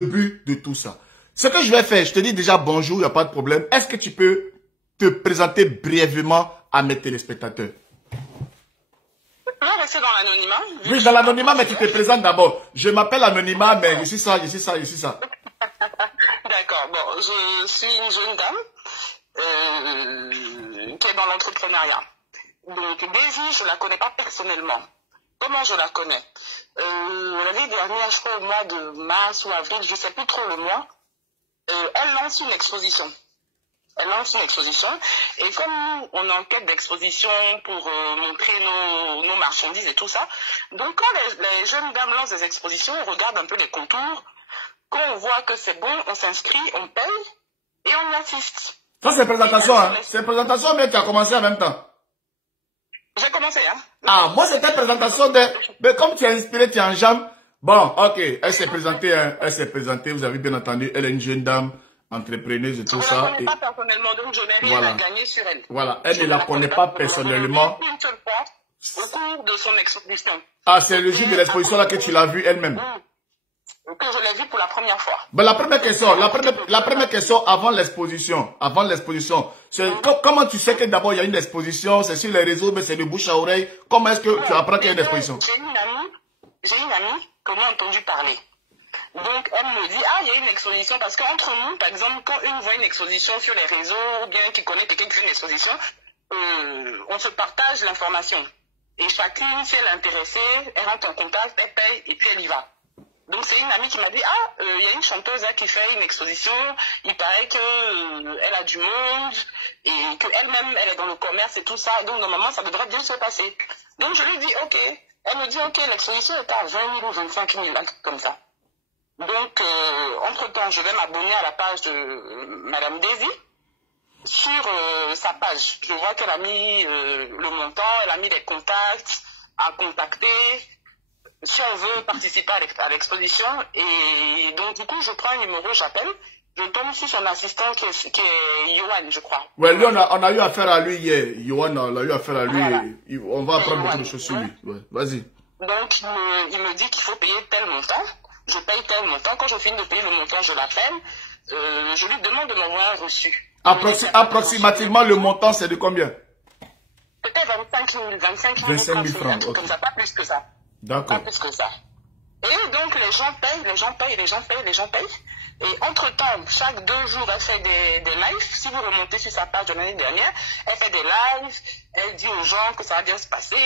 but de tout ça. Ce que je vais faire, je te dis déjà bonjour, il n'y a pas de problème. Est-ce que tu peux te présenter brièvement à mes téléspectateurs? Je vais rester dans l'anonymat. Oui, dans l'anonymat, mais tu te présentes d'abord. Je m'appelle Anonymat, mais je suis ça. D'accord, bon, je suis une jeune dame qui est dans l'entrepreneuriat. Donc, Daisy, je ne la connais pas personnellement. Comment je la connais? L'année dernière, je crois au mois de mars ou avril, je ne sais plus trop le mois, elle lance une exposition. Et comme on est en quête d'exposition pour montrer nos marchandises et tout ça, donc quand les jeunes dames lancent des expositions, on regarde un peu les contours, quand on voit que c'est bon, on s'inscrit, on paye et on assiste. Ça c'est présentation, hein? C'est présentation, mais tu as commencé en même temps. J'ai commencé, hein? Ah, moi c'était présentation de... Mais comme tu es inspiré, tu es en jambe. Bon, ok, elle s'est présentée, hein. Vous avez bien entendu, elle est une jeune dame, entrepreneuse et tout ça. Je ne la connais pas personnellement, donc je n'ai rien à gagner sur elle. Voilà, elle ne la connaît pas personnellement. Une seule fois, au cours de son exposition. Ah, c'est le jour de l'exposition là que tu l'as vue elle-même. Que je l'ai vue pour la première fois. Ben, la première question avant l'exposition, c'est comment tu sais que d'abord il y a une exposition, c'est sur les réseaux, mais c'est de bouche à oreille. Comment est-ce que tu apprends qu'il y a une exposition? J'ai une amie que j'ai entendu parler. Donc, elle me dit, il y a une exposition, parce qu'entre nous, par exemple, quand une voit une exposition sur les réseaux, ou bien qui connaît quelqu'un qui fait une exposition, on se partage l'information. Et chacune, si elle est intéressée, elle rentre en contact, elle paye, et puis elle y va. Donc, c'est une amie qui m'a dit, il y a une chanteuse qui fait une exposition, il paraît qu'elle a du monde, et qu'elle-même, elle est dans le commerce et tout ça, donc normalement, ça devrait bien se passer. Donc, je lui dis, ok. Elle me dit, ok, l'exposition est à 20 000 ou 25 000, comme ça. Donc, entre-temps, je vais m'abonner à la page de Madame Daisy. Sur sa page, je vois qu'elle a mis le montant, elle a mis les contacts, à contacter, si on veut participer à l'exposition. Et donc, du coup, je prends un numéro, j'appelle. Je tombe sur son assistant qui est Yohan, je crois. Ouais, lui, on a eu affaire à lui hier. Yohan, on a eu affaire à lui. Voilà. On va apprendre beaucoup de choses sur lui. Ouais, vas-y. Donc, il me dit qu'il faut payer tel montant. Je paye tel montant. Quand je finis de payer le montant, je l'appelle. Je lui demande de m'envoyer un reçu. Approximativement, le montant, c'est de combien? Peut-être 25 000 francs. Okay. Comme ça, pas plus que ça. D'accord. Pas plus que ça. Et donc, les gens payent. Et entre-temps, chaque 2 jours, elle fait des lives. Si vous remontez sur sa page de l'année dernière, elle fait des lives. Elle dit aux gens que ça va bien se passer.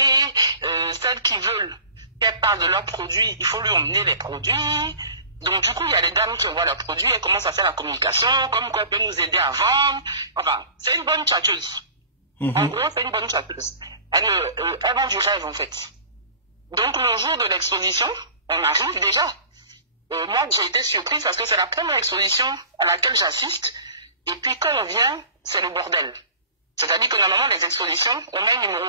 Celles qui veulent qu'elle parle de leurs produits, il faut lui emmener les produits. Donc, du coup, il y a des dames qui envoient leurs produits, elles commencent à faire la communication, comme quoi elle peut nous aider à vendre. Enfin, c'est une bonne chatteuse. En gros, c'est une bonne chatteuse. Elle vend du rêve, en fait. Donc, le jour de l'exposition, on arrive déjà. Moi, j'ai été surprise parce que c'est la première exposition à laquelle j'assiste. Et puis, quand on vient, c'est le bordel. C'est-à-dire que normalement, les expositions, on met numéro 1,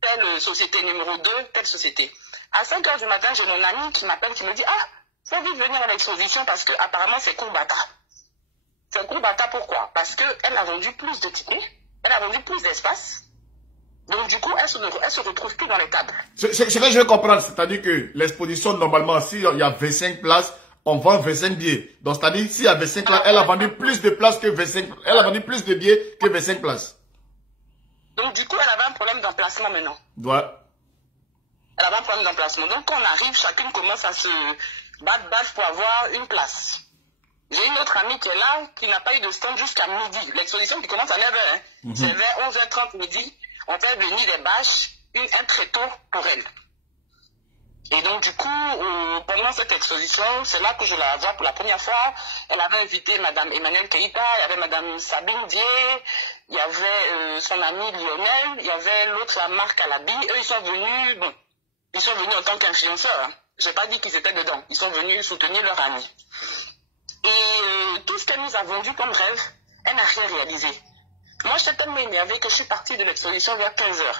telle société, numéro 2, telle société. À 5 h du matin, j'ai mon ami qui m'appelle, qui me dit, faut vite venir à l'exposition parce que apparemment c'est Courbata. C'est Courbata pourquoi? Parce qu'elle a vendu plus de tickets, elle a vendu plus d'espace. Donc du coup, elle se retrouve plus dans les tables. Ce que je veux comprendre, c'est-à-dire que l'exposition, normalement, s'il y a 25 places, on vend 25 billets. Donc c'est-à-dire, s'il y a 25 places, elle a vendu plus de places que 25, elle a vendu plus de billets que 25 places. Donc du coup, elle avait un problème d'emplacement maintenant. Ouais. Elle avait un problème d'emplacement. Donc quand on arrive, chacune commence à se battre pour avoir une place. J'ai une autre amie qui est là, qui n'a pas eu de stand jusqu'à midi. L'exposition qui commence à 9 h. C'est vers 11 h 30 midi. On fait venir des bâches, un tréteau pour elle. Et donc du coup, pendant cette exposition, c'est là que je la vois pour la première fois. Elle avait invité Madame Emmanuelle Keïta, il y avait Madame Sabine Dié, il y avait son ami Lionel, il y avait l'autre, la marque Alabi. Eux, ils sont venus en tant qu'influenceurs. Je n'ai pas dit qu'ils étaient dedans. Ils sont venus soutenir leur ami. Et tout ce qu'elle nous a vendu comme rêve, elle n'a rien réalisé. Moi, j'étais tellement énervée que je suis partie de l'exposition vers 15 h.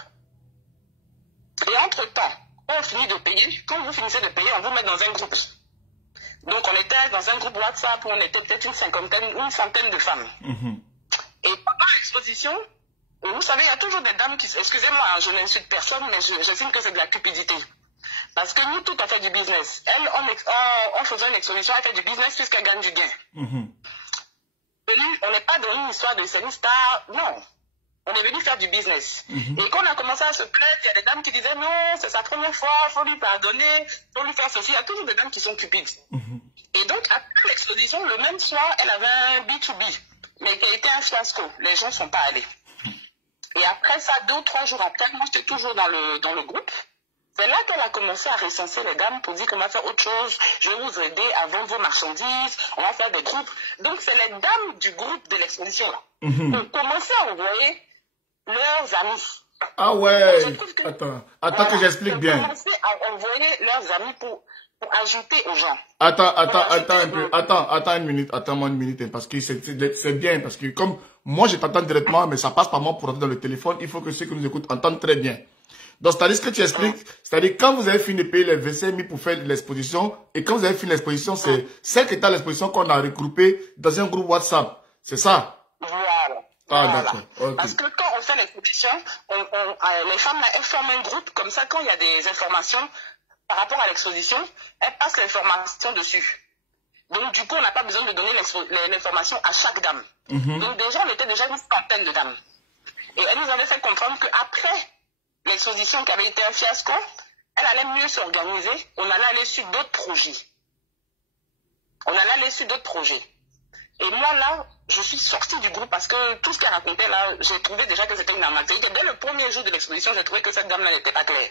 Et entre-temps, on finit de payer. Quand vous finissez de payer, on vous met dans un groupe. Donc, on était dans un groupe WhatsApp où on était peut-être une centaine de femmes. Et pendant l'exposition, vous savez, il y a toujours des dames qui... Excusez-moi, je n'insulte personne, mais j'estime que c'est de la cupidité. Parce que nous, tout a fait du business. Elle, en faisant une exposition, elle fait du business puisqu'elle gagne du gain. Et nous, on n'est pas dans une histoire de c'est une star, non. On est venu faire du business. Et quand on a commencé à se plaindre, il y a des dames qui disaient non, c'est sa première fois, il faut lui pardonner, il faut lui faire ceci. Il y a toujours des dames qui sont cupides. Et donc, après l'exposition, le même soir, elle avait un B2B, mais qui a été un fiasco. Les gens ne sont pas allés. Et après ça, 2 ou 3 jours après, moi j'étais toujours dans le groupe. C'est là qu'elle a commencé à recenser les dames pour dire qu'on va faire autre chose. Je vais vous aider à vendre vos marchandises. On va faire des groupes. Donc c'est les dames du groupe de l'exposition là qui ont commencé à envoyer leurs amis. Ah ouais. Attends que j'explique bien. Ils ont commencé à envoyer leurs amis pour ajouter aux gens. Attends un peu. Attends une minute, parce que c'est bien, parce que comme moi je t'entends directement, mais ça passe par moi pour entrer dans le téléphone, il faut que ceux qui nous écoutent entendent très bien. Donc, c'est-à-dire ce que tu expliques, c'est-à-dire quand vous avez fini de payer les 25 000 pour faire l'exposition, et quand vous avez fini l'exposition, c'est celle qui est à l'exposition qu'on a regroupée dans un groupe WhatsApp. C'est ça? Voilà. Ah, d'accord. Okay. Parce que quand on fait l'exposition, les femmes, elles forment un groupe, comme ça, quand il y a des informations par rapport à l'exposition, elles passent l'information dessus. Donc, du coup, on n'a pas besoin de donner l'information à chaque dame. Donc, déjà, on était déjà une centaine de dames. Et elle nous avait fait comprendre qu'après l'exposition qui avait été un fiasco, elle allait mieux s'organiser, on allait aller sur d'autres projets. Et moi, là, je suis sortie du groupe parce que tout ce qu'elle racontait, là, j'ai trouvé déjà que c'était une arnaque. Dès le premier jour de l'exposition, j'ai trouvé que cette dame-là n'était pas claire.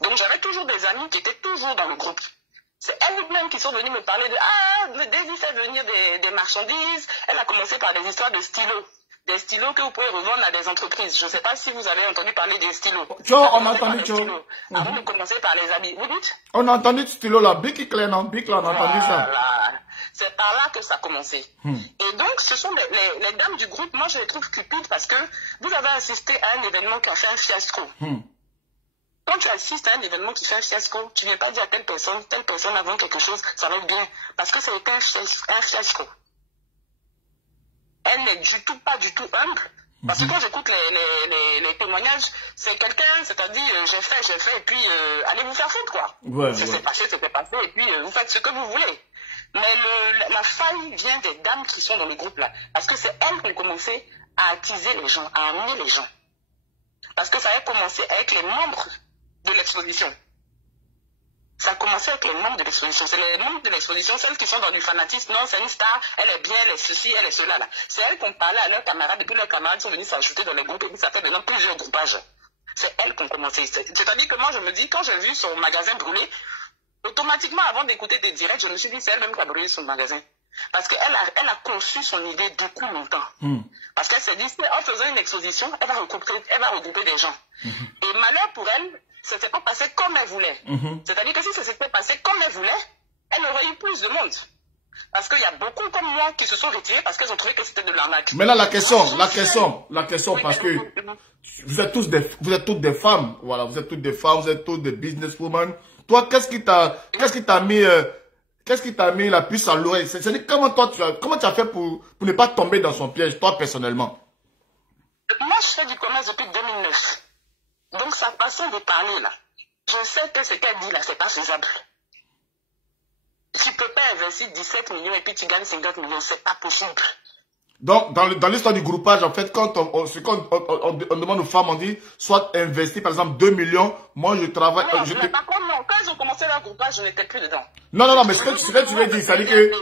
Donc, j'avais toujours des amis qui étaient toujours dans le groupe. C'est elles-mêmes qui sont venues me parler de « Ah, Daisy fait venir des marchandises. » Elle a commencé par des histoires de stylos. Des stylos que vous pouvez revendre à des entreprises. Je ne sais pas si vous avez entendu parler des stylos. On a entendu, avant de commencer par les habits. Vous dites? On a entendu ce stylo-là. Bic et Claire, non? Bic, là, on a entendu ça. C'est par là que ça a commencé. Et donc, ce sont les dames du groupe, moi je les trouve cupides parce que vous avez assisté à un événement qui a fait un fiasco. Quand tu assistes à un événement qui fait un fiasco, tu ne viens pas dire à telle personne avant quelque chose, ça va être bien. Parce que ça a été un fiasco. Elle n'est pas du tout humble. Parce que quand j'écoute les témoignages, c'est quelqu'un, c'est-à-dire j'ai fait, et puis allez vous faire foutre, quoi. C'était passé, et puis vous faites ce que vous voulez. Mais la faille vient des dames qui sont dans le groupe là. Parce que c'est elles qui ont commencé à attiser les gens, à amener les gens. Parce que ça a commencé avec les membres de l'exposition. Ça a commencé avec les membres de l'exposition. C'est les membres de l'exposition, celles qui sont dans du fanatisme. Non, c'est une star, elle est bien, elle est ceci, elle est cela. Là. C'est elles qui ont parlé à leurs camarades, et puis leurs camarades sont venus s'ajouter dans les groupes, et puis ça fait maintenant plusieurs groupages. C'est elles qui ont commencé. C'est-à-dire que moi, je me dis, quand j'ai vu son magasin brûler, automatiquement, avant d'écouter des directs, je me suis dit, c'est elle-même qui a brûlé son magasin. Parce qu'elle a conçu son idée depuis longtemps. Parce qu'elle s'est dit, en faisant une exposition, elle va regrouper des gens. Et malheur pour elle, ça ne s'est pas passé comme elle voulait. C'est-à-dire que si ça s'était passé comme elle voulait, elle aurait eu plus de monde. Parce qu'il y a beaucoup comme moi qui se sont retirés parce qu'elles ont trouvé que c'était de l'arnaque. Mais là, la question, parce que vous êtes toutes des femmes. Voilà, vous êtes toutes des femmes, vous êtes toutes des businesswomen. Toi, qu'est-ce qui t'a mis la puce à l'oreille? C'est-à-dire, comment tu as fait pour ne pas tomber dans son piège, toi, personnellement? Moi, je fais du commerce depuis 2009. Donc, sa façon de parler, là, je sais que ce qu'elle dit, là, c'est pas faisable. Tu peux pas investir 17 millions et puis tu gagnes 50 millions, c'est pas possible. Donc, dans l'histoire du groupage, en fait, quand on demande aux femmes, on dit, soit investir, par exemple, 2 millions, moi, je travaille... Mais par contre, non, quand ils ont commencé leur groupage, je n'étais plus dedans. Non, mais ce que tu veux dire, c'est-à-dire que...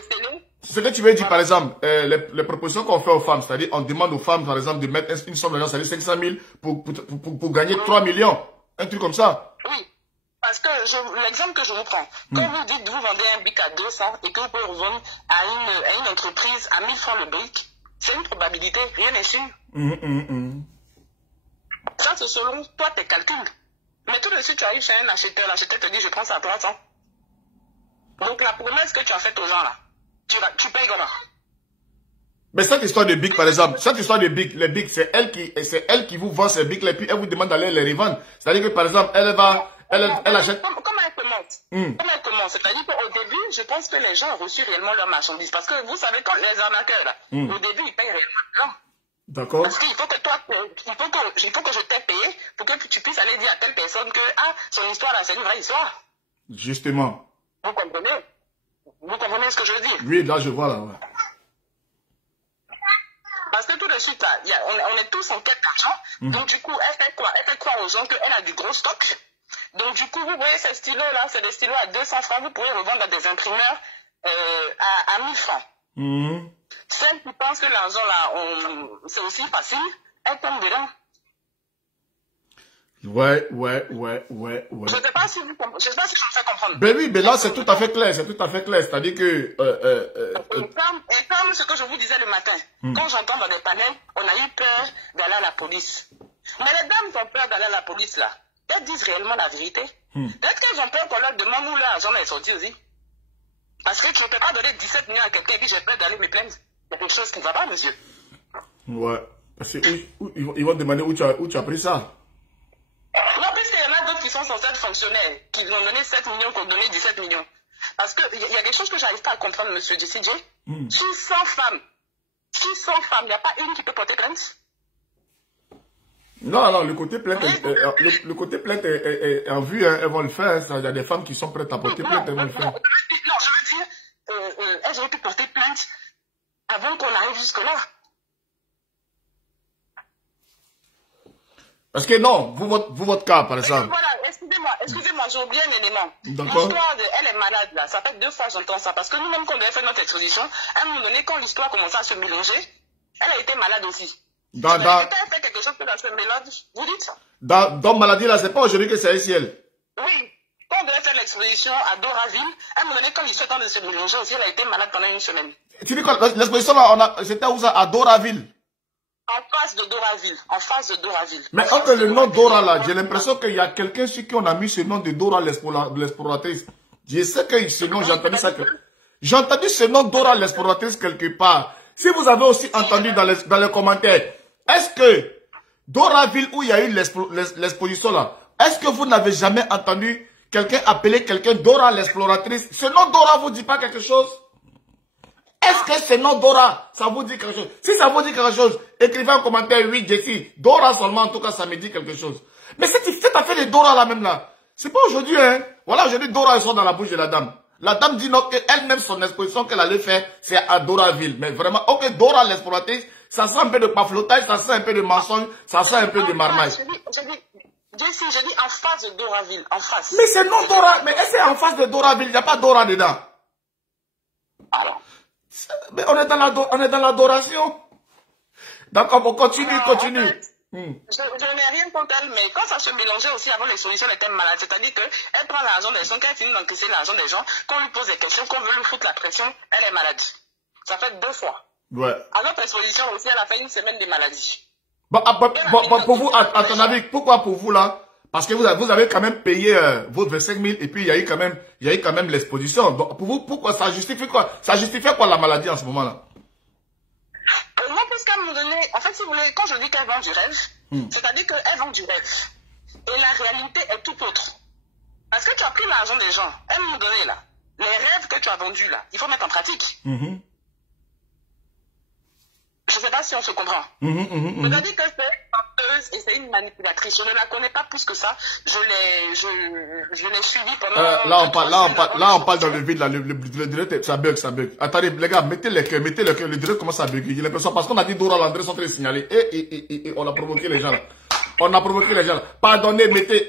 Ce que tu veux dire, par exemple, les propositions qu'on fait aux femmes, c'est-à-dire, on demande aux femmes, par exemple, de mettre une somme d'argent, c'est-à-dire 500 000 pour gagner 3 millions. Un truc comme ça. Oui. Parce que l'exemple que je vous prends, quand vous dites que vous vendez un brick à 200 et que vous pouvez revendre à une entreprise à 1000 francs le brick, c'est une probabilité, rien n'est sûr. Ça, c'est selon toi tes calculs. Mais tout de suite, tu arrives chez un acheteur, l'acheteur te dit je prends ça à 300. Donc la promesse que tu as faite aux gens là, tu payes comment? Mais cette histoire de bic, par exemple, les bic, c'est elle qui vous vend ces bic et puis elle vous demande d'aller les revendre. C'est-à-dire que par exemple, elle achète. Comment elle commence? Comment elle commence? C'est-à-dire qu'au début, je pense que les gens ont reçu réellement leur marchandise. Parce que vous savez, quand les arnaqueurs là, au début, ils payent réellement. D'accord. Parce qu'il faut que toi, il faut que je t'ai payé pour que tu puisses aller dire à telle personne que, ah, son histoire là, c'est une vraie histoire. Justement. Vous comprenez? Vous comprenez ce que je veux dire? Oui, là, je vois, là, ouais. Parce que tout de suite, là, on est tous en quête d'argent. Donc, du coup, elle fait quoi? Elle fait croire aux gens qu'elle a du gros stock. Donc, du coup, vous voyez ces stylos-là, c'est des stylos à 200 francs. Vous pourrez revendre à des imprimeurs à 1000 francs. Celles qui pensent que l'argent, là, c'est aussi facile, elles tombent dedans. Ouais. Je ne sais pas si je me fais comprendre. Ben oui, mais là, c'est tout à fait clair, C'est-à-dire que... Et comme ce que je vous disais le matin, quand j'entends dans des panels, on a eu peur d'aller à la police. Mais les dames ont peur d'aller à la police, là. Elles disent réellement la vérité. Peut-être qu'elles ont peur qu'on leur demande où leur argent est sorti aussi. Parce que tu ne peux pas donner 17 millions à quelqu'un et puis j'ai peur d'aller me plaindre. Il y a quelque chose qui ne va pas, monsieur. Ouais. Parce que ils vont demander où tu as pris ça. Non, parce qu'il y en a d'autres qui sont censés être fonctionnaires, qui vont donner 7 millions pour donner 17 millions. Parce qu'il y a quelque chose que j'arrive pas à comprendre, monsieur JCJ. 600 femmes, il n'y a pas une qui peut porter plainte. Non, le côté plainte, le côté plainte est en vue, hein, elles vont le faire. Il y a des femmes qui sont prêtes à porter plainte, elles vont le faire. Non, je veux dire, elles ont pu porter plainte avant qu'on arrive jusque-là. Parce que non, vous votre cas, par exemple. Voilà, excusez-moi, j'ai oublié un élément. D'accord. L'histoire de elle est malade, là. Ça fait 2 fois que j'entends ça. Parce que nous-mêmes, quand on avait fait notre exposition, à un moment donné, quand l'histoire commençait à se mélanger, elle a été malade aussi. Elle fait quelque chose que dans ce mélange, vous dites ça. Dans maladie, là, c'est pas aujourd'hui que c'est ciel. Oui. Quand on devait faire l'exposition à Doraville, à un moment donné, quand l'histoire de se mélanger aussi, elle a été malade pendant 1 semaine. Tu dis quoi? L'exposition, là, c'était où ça? À Doraville. En face de Doraville. Mais entre le nom Dora là, j'ai l'impression qu'il y a quelqu'un sur qui on a mis ce nom de Dora l'exploratrice. Je sais que ce nom, j'ai entendu ça. J'ai entendu ce nom Dora l'exploratrice quelque part. Si vous avez aussi entendu dans les commentaires, est-ce que Doraville où il y a eu l'exposition là, est-ce que vous n'avez jamais entendu quelqu'un appeler quelqu'un Dora l'exploratrice? Ce nom Dora vous dit pas quelque chose? Est-ce que ce nom Dora, ça vous dit quelque chose? Si ça vous dit quelque chose, écrivez en commentaire, oui, Jessie. Dora seulement, en tout cas, ça me dit quelque chose. Mais cette affaire de Dora là même là, c'est pas aujourd'hui, hein. Voilà, aujourd'hui, Dora, elle sort dans la bouche de la dame. La dame dit non, qu'elle-même, son exposition qu'elle allait faire, c'est à Doraville. Mais vraiment, ok, Dora l'exploratrice, ça sent un peu de paflotage, ça sent un peu de mensonge, ça sent un peu de marmaille. Jessie, j'ai dit en face de Doraville, en face. Mais c'est non Dora, mais est-ce que c'est en face de Doraville? Il n'y a pas Dora dedans. Alors. Mais on est dans l'adoration. D'accord, bon, continue. En fait, je n'ai rien contre elle, mais quand ça se mélangeait aussi avant les solutions, elle était malade. C'est-à-dire qu'elle prend l'argent des gens, quand elle finit d'encaisser l'argent des gens, quand on lui pose des questions, qu'on veut lui foutre la pression, elle est malade. Ça fait 2 fois. Ouais. À notre exposition aussi, elle a fait 1 semaine de maladie. Pour vous, à ton avis, pourquoi pour vous là? Parce que vous avez quand même payé votre 25 000 et puis il y a eu quand même l'exposition. Donc pour vous, pourquoi ça justifie quoi? Ça justifiait quoi la maladie en ce moment-là? Non, parce qu'à un moment donné, en fait, si vous voulez, quand je dis qu'elle vend du rêve, c'est-à-dire qu'elle vend du rêve. Et la réalité est tout autre. Parce que tu as pris l'argent des gens. À un moment donné, là, les rêves que tu as vendus, là, il faut mettre en pratique. Je ne sais pas si on se comprend. C'est-à-dire que c'est une menteuse et c'est une manipulatrice. Je ne la connais pas plus que ça. Je l'ai suivie pendant... Là, on parle dans le vide. Là, le direct, ça bug. Attendez, les gars, mettez le cœur. Le direct commence à bugger. J'ai l'impression, parce qu'on a dit Dora Landré sont très signalés. Et on a provoqué les gens là. Pardonnez, mettez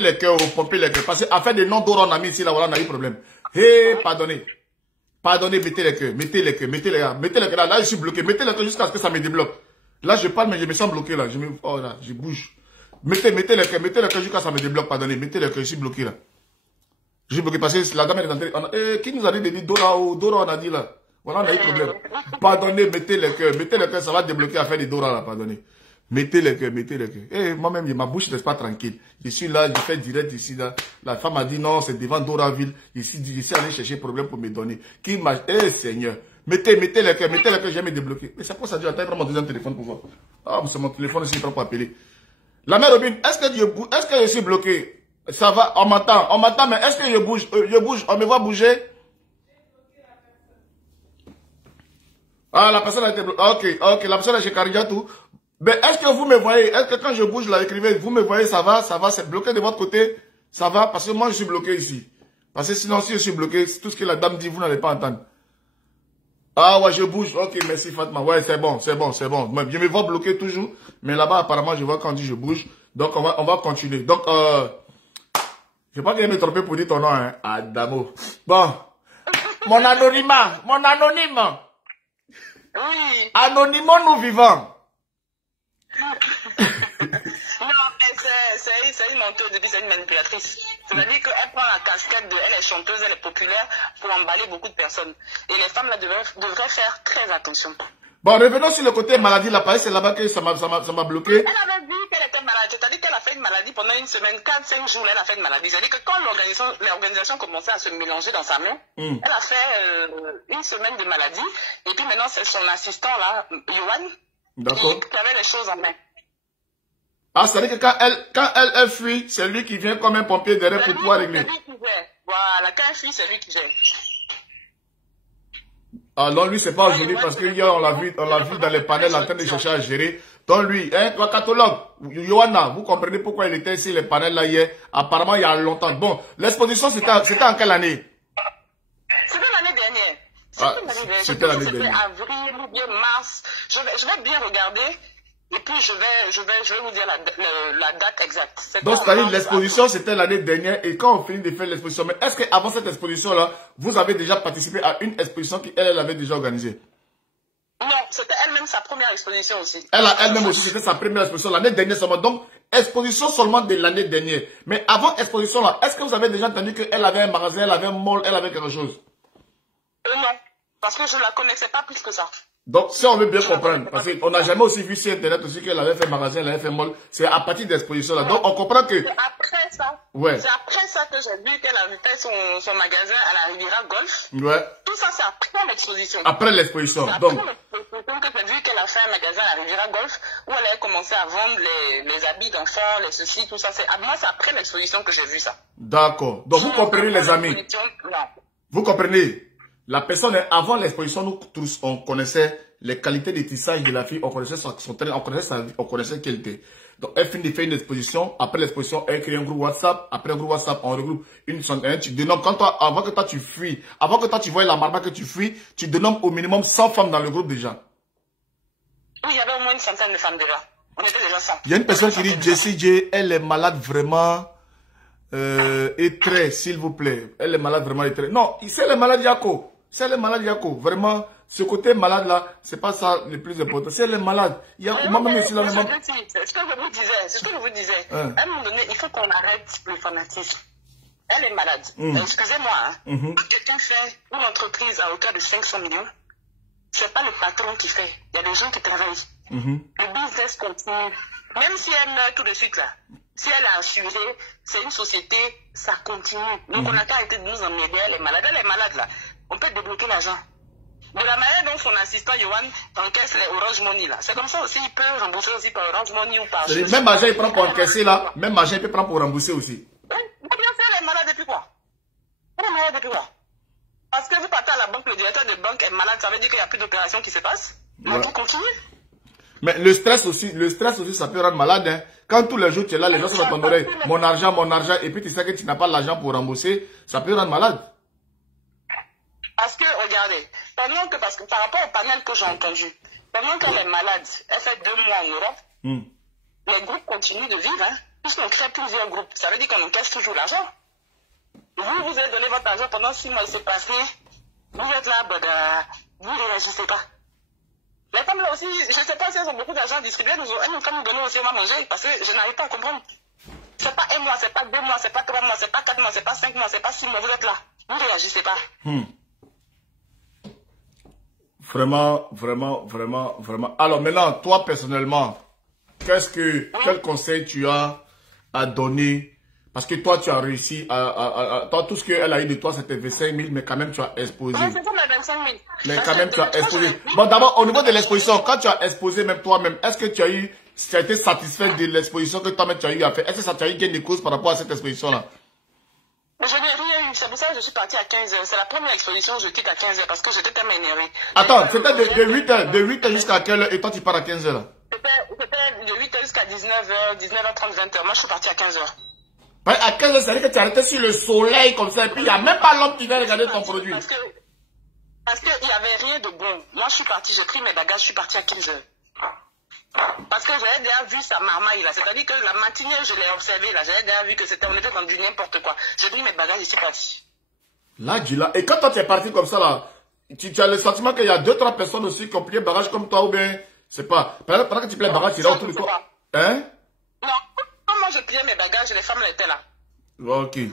les cœurs, pompez les cœurs. Parce qu'afin de non Dora, on a mis ici, là, voilà, on a eu problème. Pardonnez. Mettez les cœurs. Là, je suis bloqué. Mettez les cœurs jusqu'à ce que ça me débloque. Là, je parle, mais je me sens bloqué, là. Oh, là, je bouge. Mettez les cœurs jusqu'à ce que ça me débloque. Pardonnez, mettez les cœurs, je suis bloqué, là. Je suis bloqué parce que la dame est entrée. Qui nous a dit de dire Dora, on a dit, là. Voilà, on a eu problème. Pardonnez, mettez les cœurs, ça va débloquer à faire des Dora, là, pardonnez. Mettez les cœurs. Moi-même, ma bouche n'est pas tranquille. Je suis là, je fais direct ici, là. La femme a dit non, c'est devant Doraville. Je suis allé chercher problème pour me donner. Qui m'a, Seigneur. Mettez les cœurs, jamais débloqué. Mais c'est pour ça que j'ai attends, prends mon deuxième téléphone pour voir. Ah, c'est mon téléphone ici, il prend pour appeler. La mère Robin, est-ce que je suis bloqué? Ça va, on m'entend, mais est-ce que je bouge, on me voit bouger? Ah, la personne a été bloquée. Ok, ok, la personne est chez Karigatou. Mais est-ce que vous me voyez? Est-ce que quand je bouge là, écrivez, vous me voyez, ça va, c'est bloqué de votre côté? Ça va? Parce que moi, je suis bloqué ici. Parce que sinon, si je suis bloqué, tout ce que la dame dit, vous n'allez pas entendre. Ah ouais, je bouge. Ok, merci Fatma. Ouais, c'est bon, c'est bon, c'est bon. Je me vois bloqué toujours. Mais là-bas, apparemment, je vois quand dit je bouge. Donc, on va continuer. Donc, je pense qu'il me tromper pour dire ton nom, hein. Adamo. Bon. Mon anonymat. Mon anonyme. Oui. Anonymement, nous vivons. Non, mais c'est une menteuse, depuis c'est une manipulatrice. C'est-à-dire qu'elle prend la casquette de elle est chanteuse, elle est populaire pour emballer beaucoup de personnes. Et les femmes là devraient faire très attention. Bon, revenons sur le côté maladie là, c'est là-bas que ça m'a bloqué. Elle avait dit qu'elle était malade, c'est-à-dire qu'elle a fait une maladie pendant une semaine, 4-5 jours, elle a fait une maladie. C'est-à-dire que quand l'organisation commençait à se mélanger dans sa main, elle a fait une semaine de maladie, et puis maintenant c'est son assistant là, Yohan, qui avait les choses en main. Ah, c'est-à-dire que quand elle fuit, c'est lui qui vient comme un pompier derrière pour pouvoir régler. C'est lui qui gère. Voilà, quand elle fuit, c'est lui qui gère. Ah non, lui, c'est pas aujourd'hui parce que hier, on l'a vu dans les panels en train de chercher à gérer. Donc lui, toi, catalogue, Johanna, vous comprenez pourquoi il était ici, les panels là hier, apparemment il y a longtemps. Bon, l'exposition, c'était en quelle année? C'était l'année dernière. C'était l'année dernière. C'était avril ou bien mars. Je vais bien regarder. Et puis, je vais vous dire la date exacte. Donc, c'est-à-dire l'exposition, c'était l'année dernière. Et quand on finit de faire l'exposition, mais est-ce qu'avant cette exposition-là, vous avez déjà participé à une exposition qu'elle avait déjà organisée? Non, c'était elle-même sa première exposition aussi. Elle-même aussi, c'était sa première exposition l'année dernière seulement. Donc, exposition seulement de l'année dernière. Mais avant exposition-là, est-ce que vous avez déjà entendu qu'elle avait un magasin, elle avait un mall, elle avait quelque chose? Non, parce que je ne la connaissais pas plus que ça. Donc, si on veut bien comprendre, parce qu'on n'a jamais aussi vu sur Internet aussi qu'elle avait fait magasin, elle avait fait mall, c'est à partir d'exposition là. Donc, on comprend que... C'est après ça. Ouais. C'est après ça que j'ai vu qu'elle avait fait son magasin à la Riviera Golf. Ouais. Tout ça, c'est après l'exposition. Après l'exposition. C'est Donc... après l'exposition que j'ai vu qu'elle a fait un magasin à la Riviera Golf où elle a commencé à vendre les habits d'enfants, les ceci, tout ça. Moi, c'est après l'exposition que j'ai vu ça. D'accord. Donc, vous comprenez les amis. Non. Vous comprenez? La personne, avant l'exposition, nous tous, on connaissait les qualités de tissage de la fille, on connaissait son talent, on connaissait sa vie, on connaissait qui elle était. Donc, elle finit de faire une exposition. Après l'exposition, elle crée un groupe WhatsApp. Après un groupe WhatsApp, on regroupe une centaine. Tu dénommes, avant que toi tu fuis, avant que toi tu vois la marba que tu fuis, tu dénommes au minimum 100 femmes dans le groupe déjà. Oui, il y avait au moins une centaine de femmes déjà. On était déjà 100. Il y a une personne qui dit, Jessie J, elle est malade vraiment. Et très, s'il vous plaît. Elle est malade vraiment et très. Non, c'est le malade Yako. C'est le malade Yako. Vraiment, ce côté malade là, c'est pas ça le plus important. C'est le malade. Yako, même ici là, le même. C'est ce que je vous disais. À un moment donné, il faut qu'on arrête le fanatisme. Elle est malade. Excusez-moi, hein. Quand quelqu'un fait une entreprise à hauteur de 500 millions, c'est pas le patron qui fait. Il y a des gens qui travaillent. Le business continue. Même si elle meurt tout de suite là. Si elle a assuré, c'est une société, ça continue. Donc on n'a qu'à arrêter de nous emmerder. Elle est malade là. On peut débloquer l'argent. De la manière dont son assistant Yohan encaisse les Orange Money là. C'est comme ça aussi, il peut rembourser aussi par Orange Money ou par... Même argent il prend pour encaisser là, même argent il peut prendre pour rembourser aussi. Oui, bien sûr, elle est malade depuis quoi? Elle est malade depuis quoi? Parce que vous partez à la banque, le directeur de banque est malade, ça veut dire qu'il n'y a plus d'opérations qui se passent. La vie continue. Mais le stress aussi, ça peut rendre malade. Hein. Quand tous les jours tu es là, les gens sont dans ton oreille, mon argent, et puis tu sais que tu n'as pas l'argent pour rembourser, ça peut rendre malade. Parce que, regardez, parce que par rapport au panel que j'ai entendu, pendant qu'elle est malade, elle fait 2 mois en Europe, les groupes continuent de vivre, hein, puisqu'on crée plusieurs groupes. Ça veut dire qu'on encaisse toujours l'argent. Vous avez donné votre argent pendant 6 mois, il s'est passé, vous êtes là, vous ne réagissez pas. Les femmes là aussi, je ne sais pas si elles ont beaucoup d'argent à distribuer, elles n'ont qu'à nous donner aussi à manger, parce que je n'arrive pas à comprendre. C'est pas 1 mois, c'est pas 2 mois, c'est pas 3 mois, c'est pas 4 mois, c'est pas 5 mois, c'est pas 6 mois, vous êtes là. Vous ne réagissez pas. Vraiment. Alors maintenant, toi personnellement, quel conseil tu as à donner? Parce que toi, tu as réussi toi, tout ce qu'elle a eu de toi, c'était 25 000, mais quand même, tu as exposé. Oui, c'est ça, les 25 000. Mais quand même, tu as exposé. Bon, d'abord, au niveau de l'exposition, quand tu as exposé même toi-même, est-ce que tu as été satisfait de l'exposition que toi-même tu as eu à faire? Est-ce que ça t'a eu gain de cause par rapport à cette exposition-là? Je n'ai rien eu. c'est pour ça que je suis partie à 15h. C'est la première exposition, je quitte à 15h parce que j'étais tellement énervée. Attends, c'était de 8h jusqu'à quelle heure et toi tu pars à 15h là? C'était de 8h jusqu'à 19h, 19h30, 20h. Moi, je suis partie à 15h. À 15h, ça veut dire que tu arrêtais sur le soleil comme ça et puis il n'y a même pas l'homme qui vient regarder ton produit. Parce qu'il n'y avait rien de bon. Moi, je suis partie, j'ai pris mes bagages, je suis partie à 15h. Parce que j'avais déjà vu sa marmaille là, c'est-à-dire que la matinée je l'ai observé là, j'avais déjà vu que on était dans du n'importe quoi. J'ai pris mes bagages et je suis parti. Là, Gila, et quand toi tu es parti comme ça là, tu as le sentiment qu'il y a 2-3 personnes aussi qui ont pris les bagages comme toi ou bien, c'est pas, pendant que tu plies les bagages, tu es là autour de toi. Hein? Non, quand moi je pliais mes bagages, les femmes étaient là. Ok, donc. Il y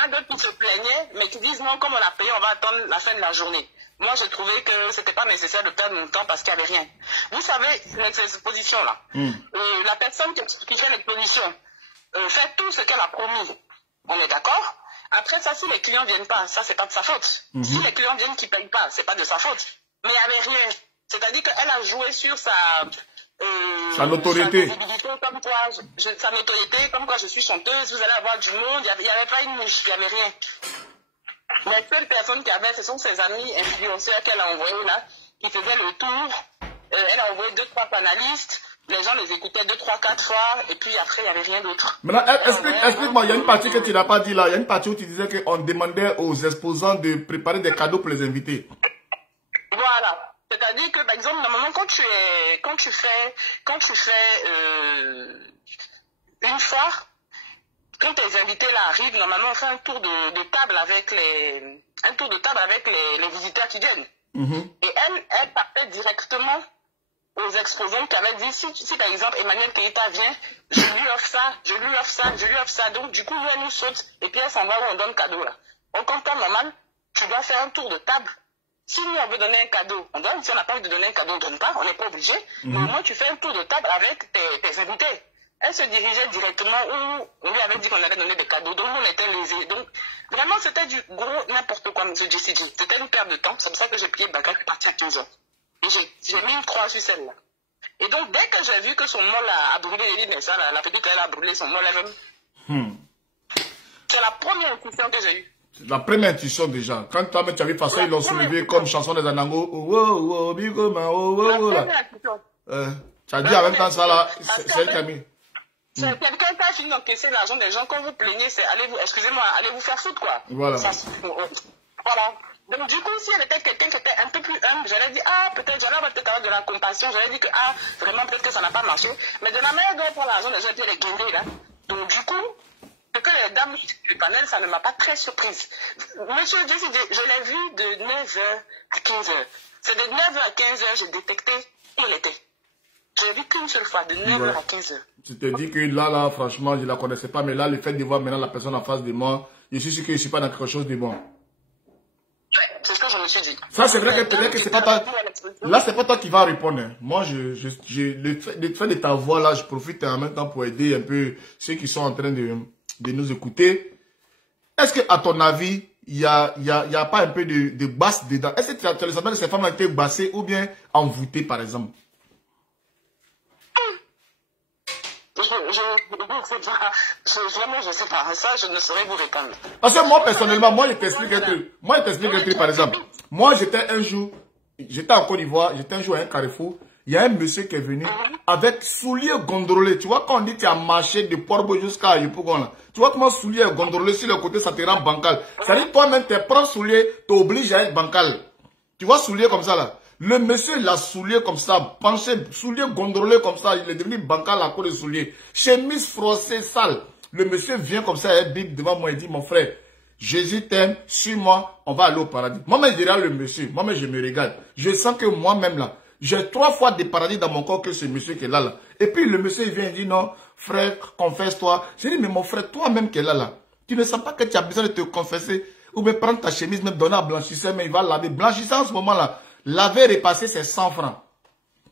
en a d'autres qui se plaignaient, mais qui disent non, comme on a payé, on va attendre la fin de la journée. Moi, je trouvais que c'était pas nécessaire de perdre mon temps parce qu'il n'y avait rien. Vous savez, cette exposition-là, la personne qui fait l'exposition fait tout ce qu'elle a promis. On est d'accord? Après ça, si les clients ne viennent pas, ça, c'est pas de sa faute. Si les clients viennent qui ne payent pas, c'est pas de sa faute. Mais il n'y avait rien. C'est-à-dire qu'elle a joué sur sa notoriété. Comme quoi, sa notoriété, comme quoi je suis chanteuse, vous allez avoir du monde, il n'y avait pas une mouche, il n'y avait rien. Les seules personnes qui avaient, ce sont ses amis influenceurs qu'elle a envoyés là, qui faisaient le tour. Elle a envoyé 2-3 panélistes, les gens les écoutaient 2, 3, 4 fois, et puis après, il n'y avait rien d'autre. Maintenant, explique-moi, il y a une partie que tu n'as pas dit là, il y a une partie où tu disais qu'on demandait aux exposants de préparer des cadeaux pour les invités. Voilà. C'est-à-dire que, par exemple, normalement, quand tu fais une foire, quand tes invités là arrivent, normalement, on fait un tour de table avec les visiteurs qui viennent. Et elle partait directement aux exposants qui avaient dit, si par exemple Emmanuel Keïta vient, je lui offre ça, je lui offre ça, je lui offre ça. Donc, du coup, elle nous saute et puis elle s'en va où on donne cadeau là. Donc, en temps normal, tu dois faire un tour de table. Si nous, on veut donner un cadeau, on donne. Si on n'a pas envie de donner un cadeau, on ne donne pas. On n'est pas obligé. Mais au moins, tu fais un tour de table avec tes invités. Elle se dirigeait directement où on lui avait dit qu'on allait donner des cadeaux. Donc, on était lésés. Donc, vraiment, c'était du gros n'importe quoi, M. JCG. C'était une perte de temps. C'est pour ça que j'ai plié le bagage et parti à 15h. Et j'ai mis une croix sur celle-là. Et donc, dès que j'ai vu que son mol a brûlé, j'ai dit, mais ça, la petite, elle a brûlé son mol elle-même. C'est la première intuition que j'ai eue. La première intuition déjà. Quand toi, tu avais fait ça, ils l'ont soulevé comme chanson des Anango. Oh, bigo, ma, tu as dit en même temps ça là, c'est elle qui a mis. C'est quelqu'un qui a fini d'encaisser l'argent des gens. Quand vous plaignez, c'est allez vous faire foutre quoi. Voilà. Voilà. Donc du coup, si elle était quelqu'un qui était un peu plus humble, j'allais dire, peut-être, j'allais avoir de la compassion, j'allais dire que, vraiment, peut-être que ça n'a pas marché. Mais de la manière dont on prend l'argent des gens et puis les guindés là. Donc du coup, que les dames du panel, ça ne m'a pas très surprise. Monsieur JCG, je l'ai vu de 9h à 15h. C'est de 9h à 15h, j'ai détecté qui elle était. Je l'ai vu qu'une seule fois, de 9h à 15h. Tu te dis que là, franchement, je ne la connaissais pas, mais là, le fait de voir maintenant la personne en face de moi, je suis sûr que je ne suis pas dans quelque chose de bon. Ouais, c'est ce que je me suis dit. Ça, c'est vrai que peut-être que c'est pas toi. Là, c'est pas toi qui vas répondre. Moi, le fait de ta voix là, je profite en même temps pour aider un peu ceux qui sont en train de nous écouter. Est-ce que, à ton avis, il y a pas un peu de basse dedans? Est-ce que tu as le sentiment que ces femmes ont été bassées ou bien envoûtées, par exemple? Vraiment, je ne sais pas. Ça, je ne saurais vous répondre. Parce que moi, personnellement, moi, je t'explique un truc. Par exemple. Moi, j'étais en Côte d'Ivoire, j'étais un jour à un carrefour. Il y a un monsieur qui est venu avec souliers gondolés. Tu vois, quand on dit que tu as marché de Portbo jusqu'à Yopougon, tu vois comment souliers gondolés sur le côté, ça te rend bancal. Ça dit, toi-même, tes propres souliers t'obligent à être bancal. Tu vois, souliers comme ça, là. Le monsieur, il a souliers comme ça, penché, souliers gondolés comme ça. Il est devenu bancal à cause des souliers. Chemise froissée, sale. Le monsieur vient comme ça, il bip devant moi, il dit, mon frère, Jésus t'aime, suis-moi, on va aller au paradis. Moi-même, je regarde le monsieur. Moi-même, je me regarde. Je sens que moi-même, là, j'ai 3 fois de paradis dans mon corps que ce monsieur qui est là. Et puis le monsieur il vient et dit non, frère, confesse-toi. J'ai dit mais mon frère, toi-même qui est là, tu ne sens pas que tu as besoin de te confesser ou bien prendre ta chemise, même donner à blanchisseur, mais il va laver. Blanchisseur en ce moment-là, laver et repasser c'est 100 francs.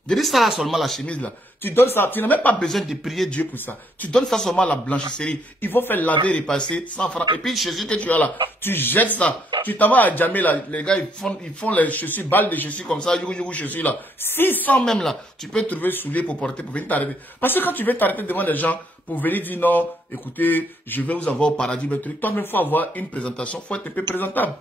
Je dis ça là seulement, la chemise là. Tu donnes ça, tu n'as même pas besoin de prier Dieu pour ça. Tu donnes ça seulement à la blanchisserie. Ils vont faire laver et repasser 100 francs. Et puis, chaussures que tu as là, tu jettes ça. Tu t'en vas à Djamé là, les gars, ils font les chaussures, balles de chaussures comme ça, yougou chaussures là. 600 même là, tu peux trouver souliers pour porter, pour venir t'arrêter. Parce que quand tu veux t'arrêter devant des gens, pour venir dire non, écoutez, je vais vous avoir au paradis, mais toi-même, il faut avoir une présentation, il faut être un peu présentable.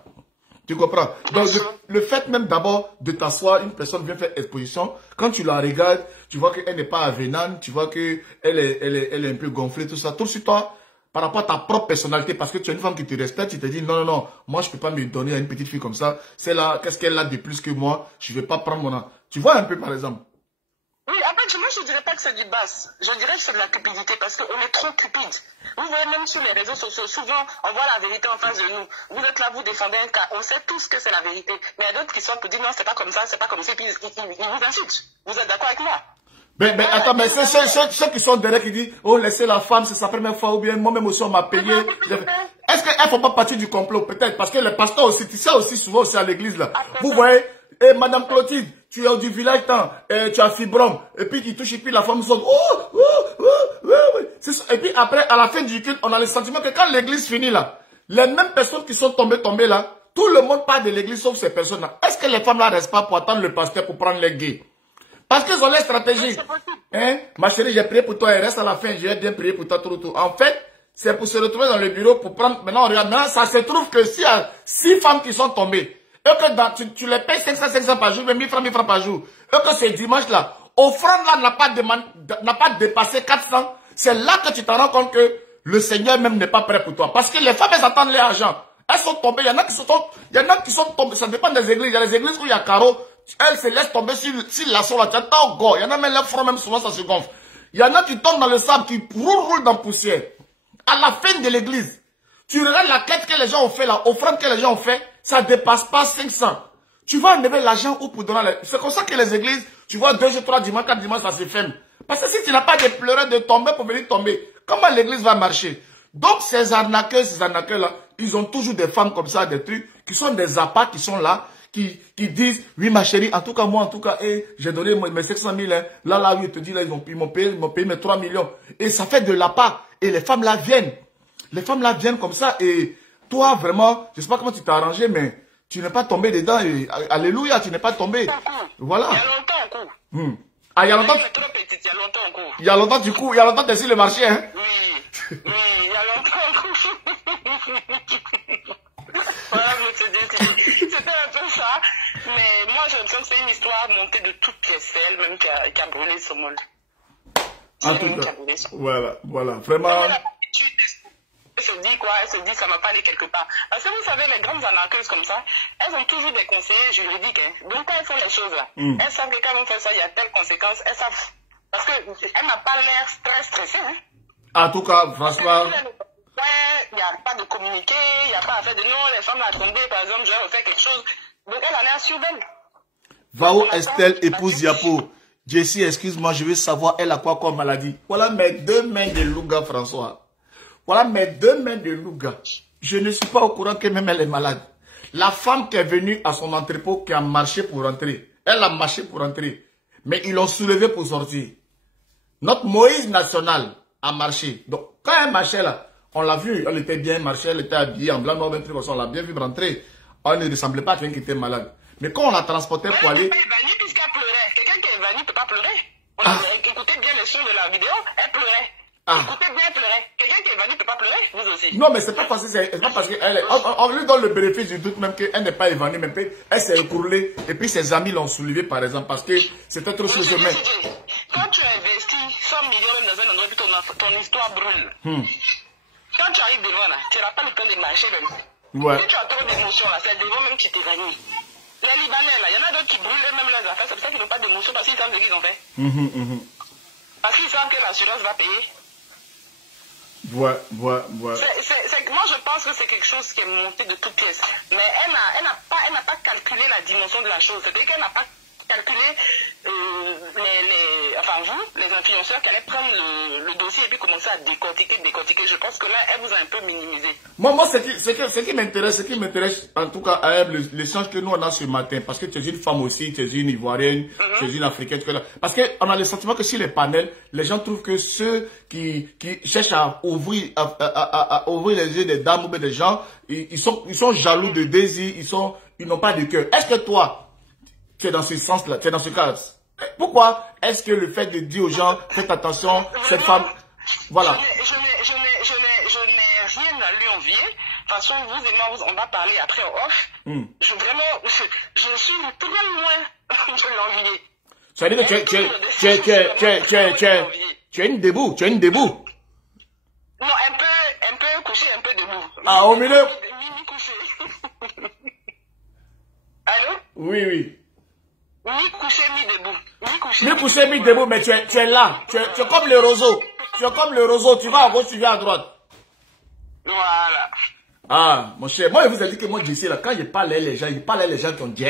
Tu comprends? Donc, le fait même d'abord de t'asseoir, une personne vient faire exposition, quand tu la regardes, tu vois qu'elle n'est pas avenante, tu vois qu'elle est un peu gonflée, tout ça. Tout sur toi, par rapport à ta propre personnalité, parce que tu es une femme qui te respecte, tu te dis non, moi je peux pas me donner à une petite fille comme ça. C'est là, qu'est-ce qu'elle a de plus que moi? Je vais pas prendre mon an. Tu vois un peu par exemple? Oui, en fait, moi, je ne dirais pas que c'est du basse. Je dirais que c'est de la cupidité parce qu'on est trop cupide. Vous voyez, même sur les réseaux sociaux, souvent, on voit la vérité en face de nous. Vous êtes là, vous défendez un cas. On sait tous que c'est la vérité. Mais il y a d'autres qui sont pour dire non, c'est pas comme ça, c'est pas comme ça. Puis ils vous insultent. Vous êtes d'accord avec moi? Mais attends, mais c'est ceux qui sont derrière qui disent, oh, laissez la femme, c'est sa première fois, ou bien moi-même aussi on m'a payé. Est-ce qu'elles ne font pas partie du complot? Peut-être, parce que les pasteurs aussi, tu sais aussi souvent aussi à l'église là. Vous voyez, et Madame Clotilde, tu es du village temps, tu as fibrome, et puis il touche, et puis la femme sonne, et puis après, à la fin du culte, on a le sentiment que quand l'église finit là, les mêmes personnes qui sont tombées là, tout le monde parle de l'église sauf ces personnes-là. Est-ce que les femmes là restent pas pour attendre le pasteur pour prendre les gays? Parce qu'ils ont les stratégies. Hein? Ma chérie, j'ai prié pour toi, et reste à la fin, j'ai bien prié pour toi, tout. En fait, c'est pour se retrouver dans le bureau pour prendre, maintenant, regarde, maintenant, ça se trouve que s'il y a 6 femmes qui sont tombées, et que tu les payes 500 par jour, mais 1000 francs par jour, et que ce dimanche-là, offrande là n'a pas dépassé 400, c'est là que tu te rends compte que le Seigneur même n'est pas prêt pour toi. Parce que les femmes, elles attendent l'argent. Elles sont tombées, il y en a qui sont tombées, ça dépend des églises, il y a les églises où il y a carreau, elles se laissent tomber sur la sola, tu attends encore, il y en a même les front, même souvent ça se gonfle. Il y en a qui tombent dans le sable, qui roulent dans la poussière. À la fin de l'église, tu regardes la quête que les gens ont fait, la offrande que les gens ont fait, ça dépasse pas 500. Tu vas enlever l'argent où pour donner. C'est comme ça que les églises, tu vois 2 jours, 3 dimanches, 4 dimanches, ça se ferme. Parce que si tu n'as pas de pleurer, de tomber pour venir tomber, comment l'église va marcher? Donc ces arnaqueurs-là, ils ont toujours des femmes comme ça, des trucs, qui sont des appâts, qui sont là, qui disent, oui ma chérie, en tout cas moi, j'ai donné mes 500 000, hein. Là, oui, ils te disent, là, ils m'ont payé mes 3 millions. Et ça fait de l'appât. Et les femmes là viennent. Les femmes là viennent comme ça. Et toi, vraiment, je sais pas comment tu t'es arrangé, mais tu n'es pas tombé dedans. Et, alléluia, tu n'es pas tombé. Voilà. Il y a longtemps en cours. Ah, il y a longtemps. Trop petite, il y a longtemps en cours. Il y a longtemps du coup, il y a longtemps que tu es sur le marché, hein. Oui, il y a longtemps en cours. Voilà, c'était un peu ça. Mais moi, j'ai l'impression que c'est une histoire montée de toutes pièces. C'est elle-même qui a brûlé ce monde. En tout cas, voilà, vraiment. Elle se dit quoi? Elle se dit ça m'a pas allé quelque part. Parce que vous savez, les grandes arnaqueuses comme ça, elles ont toujours des conseillers juridiques. Hein. Donc quand elles font les choses là, elles savent que quand elles font ça, il y a telle conséquence. Elles savent. Parce qu'elle n'a pas l'air très stressée. Hein. En tout cas, franchement. Il n'y a pas de communiqué, il n'y a pas à faire de non, les femmes l'ont tombé, par exemple, je vais refaire quelque chose. Donc elle en est assurée d'elle. Va-où Estelle, épouse Diapo. Jessie, excuse-moi, je veux savoir, elle a quoi comme maladie? Voilà mes 2 mains de Louga, François. Voilà mes 2 mains de Louga. Je ne suis pas au courant que même elle est malade. La femme qui est venue à son entrepôt, qui a marché pour rentrer, elle a marché pour rentrer. Mais ils l'ont soulevée pour sortir. Notre Moïse national a marché. Donc, quand elle marchait là, on l'a vu, elle était bien marchée, elle était habillée en blanc, noir, un truc comme ça, on l'a bien vu rentrer. Elle ne ressemblait pas à quelqu'un qui était malade. Mais quand on la transportait pour aller... Elle n'est pas évanouie puisqu'elle pleurait. Quelqu'un qui est évanoui ne peut pas pleurer. Écoutez bien les sons de la vidéo, elle pleurait. Écoutez bien, elle pleurait. Quelqu'un qui est évanoui ne peut pas pleurer, vous aussi. Non, mais c'est pas parce qu'elle on lui donne le bénéfice du doute même qu'elle n'est pas évanouie, mais elle s'est écourlée. Et puis ses amis l'ont soulevée, par exemple, parce que c'était trop sur le chemin. Quand tu as investi 100 millions dans un endroit, puis ton histoire brûle. Quand tu arrives devant là, tu n'as pas le temps de marcher même. Ouais. Si tu as trop d'émotions là, c'est devant même que tu t'évanouis. Les Libanais là, il y en a d'autres qui brûlent eux-mêmes leurs affaires, c'est pour ça qu'ils n'ont pas d'émotions parce qu'ils savent ce qu'ils ont fait. Parce qu'ils savent que l'assurance va payer. Ouais. Moi je pense que c'est quelque chose qui est monté de toutes pièces. Mais elle n'a pas calculé la dimension de la chose. C'est-à-dire qu'elle n'a pas calculé enfin vous, les influenceurs qui allaient prendre le dossier et puis commencer à décortiquer. Je pense que là, elle vous a un peu minimisé. Moi, ce qui m'intéresse, en tout cas, l'échange que nous on a ce matin, parce que tu es une femme aussi, tu es une Ivoirienne, tu es une Africaine, parce qu'on a le sentiment que sur les panels, les gens trouvent que ceux qui cherchent à ouvrir les yeux des dames ou des gens, ils sont jaloux de désir, ils n'ont pas de cœur. Est-ce que toi, tu es dans ce sens-là, tu es dans ce cas? Pourquoi est-ce que le fait de dire aux gens, faites attention, cette femme, voilà. Je n'ai rien à lui envier. De toute façon, vous et moi, on va parler après en off. Je suis très loin de l'envier. Ça veut dire que tu es une debout, Non, un peu couché, un peu debout. Ah, au milieu. Mi-couché. Allô? Oui. Mi-couché, mi-debout. Mi-couché, mi-debout, mais tu es là. Tu es comme le roseau. Tu vas à gauche, tu viens à droite. Voilà. Ah, mon cher, moi je vous ai dit que moi, Jessie, là, quand je parle à les gens qui ont dit,